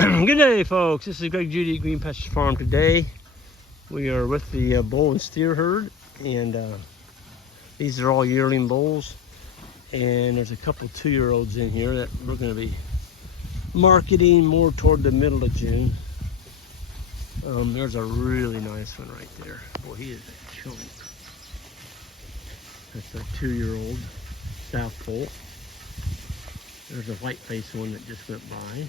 Good day, folks. This is Greg Judy at Green Pasture Farm. Today we are with the bull and steer herd, and these are all yearling bulls, and there's a couple 2-year-olds in here that we're going to be marketing more toward the middle of June. There's a really nice one right there. Boy, he is a chunk. That's a 2-year-old South Pole. There's a white-faced one that just went by.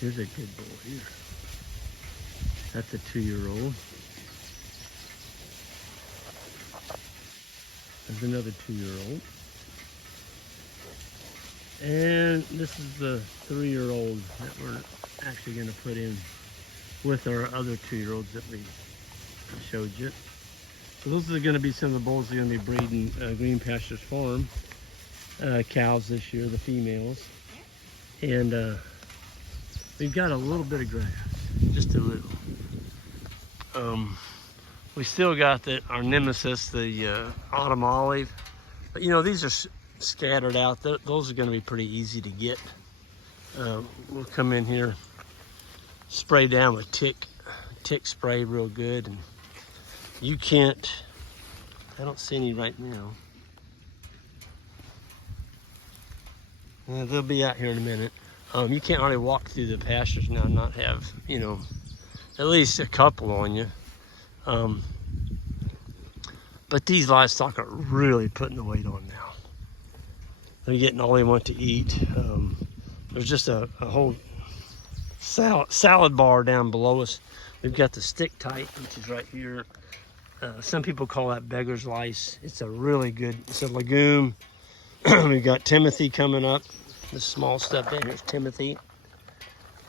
Here's a good bull here. That's a 2-year-old. There's another 2-year-old. And this is the 3-year-old that we're actually going to put in with our other 2-year-olds that we showed you. So those are going to be some of the bulls that are going to be breeding Green Pastures Farm cows this year, the females. And we've got a little bit of grass, just a little. We still got our nemesis, the autumn olive. But you know, these are scattered out. Those are going to be pretty easy to get. We'll come in here, spray down with tick spray real good. And you can't, I don't see any right now. They'll be out here in a minute. You can't hardly walk through the pastures now and not have, you know, at least a couple on you. But these livestock are really putting the weight on now. They're getting all they want to eat. There's just a whole salad bar down below us. We've got the stick tight, which is right here. Some people call that beggar's lice. It's a really good, it's a legume. We've got Timothy coming up. The small stuff down here is Timothy.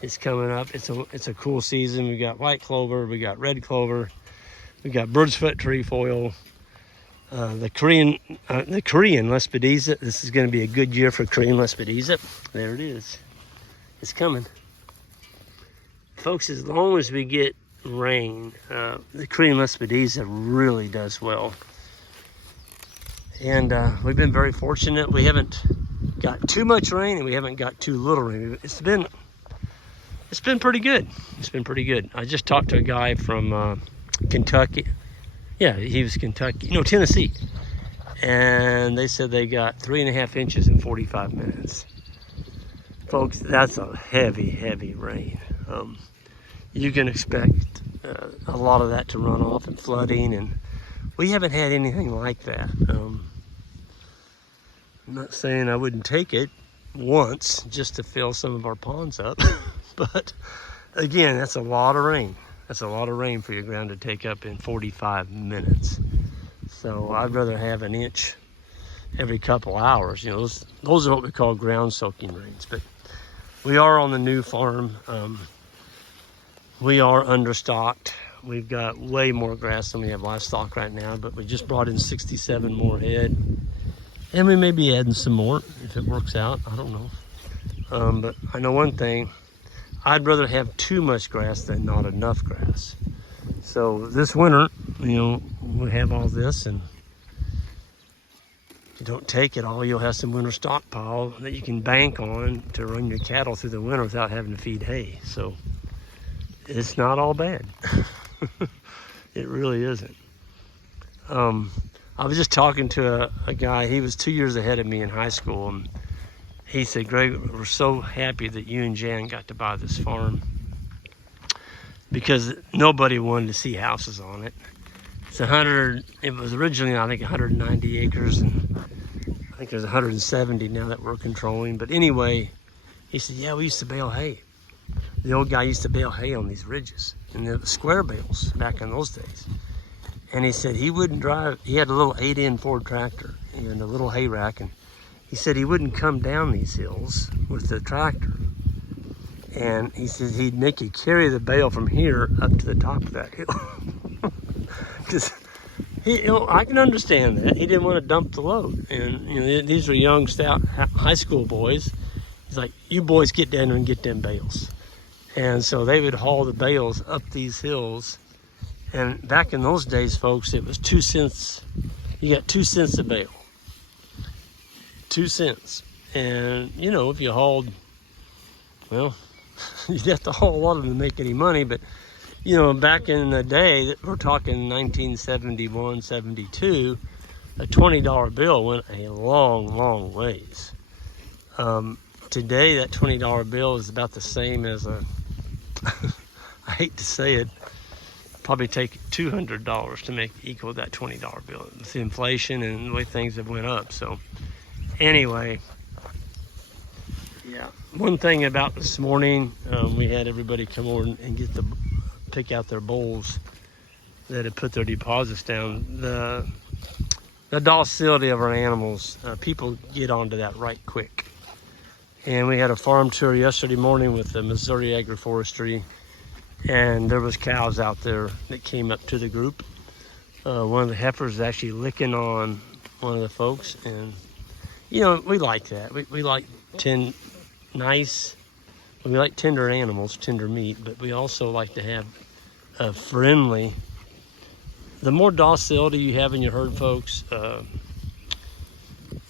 It's coming up. It's a cool season. We got white clover. We got red clover. We got bird's foot trefoil. The Korean Lespedeza. This is going to be a good year for Korean Lespedeza. There it is. It's coming, folks. As long as we get rain, the Korean Lespedeza really does well. And we've been very fortunate. We haven't got too much rain and we haven't got too little rain. It's been pretty good. It's been pretty good. I just talked to a guy from Kentucky. Yeah, he was Kentucky. No, Tennessee. And they said they got 3.5 inches in 45 minutes. Folks, that's a heavy rain. You can expect a lot of that to run off and flooding, and we haven't had anything like that. I'm not saying I wouldn't take it once just to fill some of our ponds up, but again, that's a lot of rain. That's a lot of rain for your ground to take up in 45 minutes. So I'd rather have an inch every couple hours. You know, those are what we call ground soaking rains. But we are on the new farm. We are understocked. We've got way more grass than we have livestock right now, but we just brought in 67 more head. And we may be adding some more if it works out. I don't know. But I know one thing. I'd rather have too much grass than not enough grass. So this winter, you know, we'll have all this, and if you don't take it all, you'll have some winter stockpile that you can bank on to run your cattle through the winter without having to feed hay. So it's not all bad. It really isn't. I was just talking to a guy. He was 2 years ahead of me in high school, and he said, "Greg, we're so happy that you and Jan got to buy this farm because nobody wanted to see houses on it. It's it was originally, I think, 190 acres, and I think there's 170 now that we're controlling. But anyway," he said, "yeah, we used to bale hay. The old guy used to bale hay on these ridges, and the square bales back in those days." And he said he wouldn't drive. He had a little 8-in Ford tractor and a little hay rack, and he said he wouldn't come down these hills with the tractor. And he said he'd make you carry the bale from here up to the top of that hill. Because I can understand that. He didn't want to dump the load. And you know, these were young, stout high school boys. He's like, "You boys get down there and get them bales." And so they would haul the bales up these hills. And back in those days, folks, it was 2 cents. You got 2 cents a bale. 2 cents. And, you know, if you hauled, well, you'd have to haul a lot of them to make any money. But, you know, back in the day, we're talking 1971, 72, a $20 bill went a long, long ways. Today, that $20 bill is about the same as a, I hate to say it, probably take $200 to make equal that $20 bill with the inflation and the way things have went up. So anyway, yeah, one thing about this morning, we had everybody come over and get pick out their bowls that had put their deposits down. The docility of our animals, people get onto that right quick. And we had a farm tour yesterday morning with the Missouri Agroforestry, and there was cows out there that came up to the group. One of the heifers was actually licking on one of the folks, and you know, we like that. We like we like tender animals, tender meat, but we also like to have a friendly. The more docility you have in your herd, folks,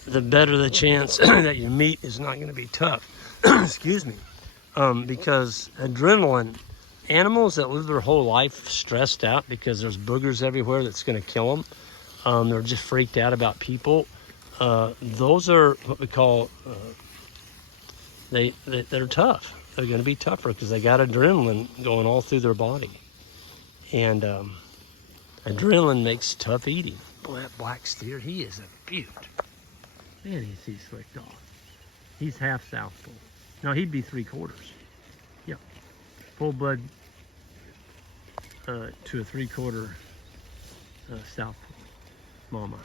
the better the chance that your meat is not going to be tough. Excuse me. Because adrenaline, animals that live their whole life stressed out because there's boogers everywhere that's going to kill them, they're just freaked out about people. Those are what we call, they're tough. They're going to be tougher because they got adrenaline going all through their body. And adrenaline makes tough eating. Boy, that black steer, he is a beaut. Man, he's slick dog. He's half Southpaw. No, he'd be 3/4. Yep. Full blood to a 3/4 Southpaw mama.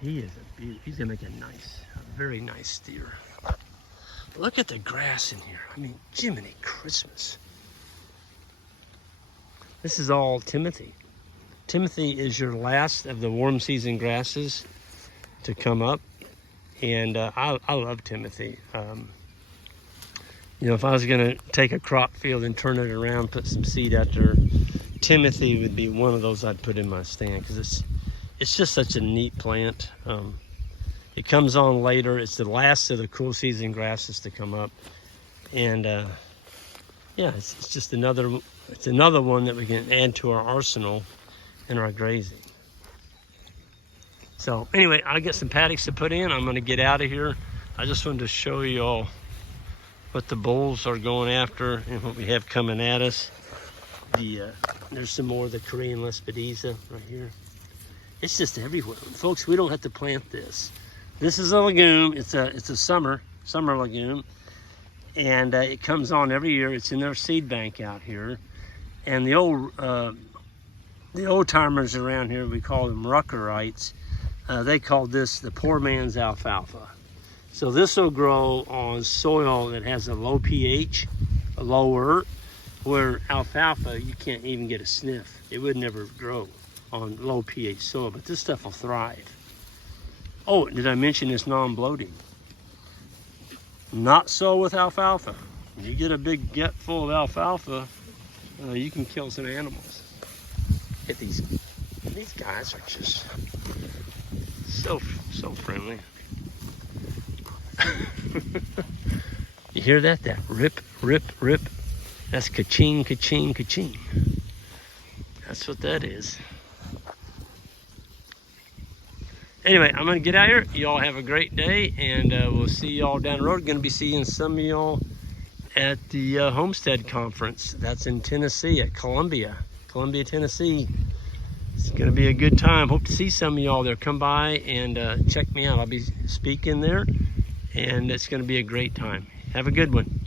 He is a beaut. He's gonna make a very nice steer. Look at the grass in here. I mean, Jiminy Christmas. This is all Timothy. Timothy is your last of the warm season grasses to come up. And I love Timothy. You know, if I was gonna take a crop field and turn it around, put some seed out there, Timothy would be one of those I'd put in my stand because it's just such a neat plant. It comes on later. It's the last of the cool season grasses to come up, and yeah, it's just another one that we can add to our arsenal in our grazing. So anyway, I got some paddocks to put in. I'm gonna get out of here. I just wanted to show you all what the bulls are going after and what we have coming at us. There's some more of the Korean Lespedeza right here. It's just everywhere. Folks, we don't have to plant this. This is a legume. It's a summer legume. And it comes on every year. It's in their seed bank out here. And the old timers around here, we call them Ruckerites. They call this the poor man's alfalfa. So this will grow on soil that has a low pH, a lower, where alfalfa, you can't even get a sniff. It would never grow on low pH soil, but this stuff will thrive. Oh, did I mention it's non-bloating? Not so with alfalfa. When you get a big gut full of alfalfa, you can kill some animals. Get these guys are just so friendly. You hear that? That rip, rip, rip. That's ka-ching, ka-ching, ka-ching. That's what that is. Anyway, I'm gonna get out here. Y'all have a great day, and we'll see y'all down the road. Gonna be seeing some of y'all at the Homestead Conference. That's in Tennessee, at Columbia, Tennessee. It's gonna be a good time. Hope to see some of y'all there. Come by and check me out. I'll be speaking there, and it's gonna be a great time. Have a good one.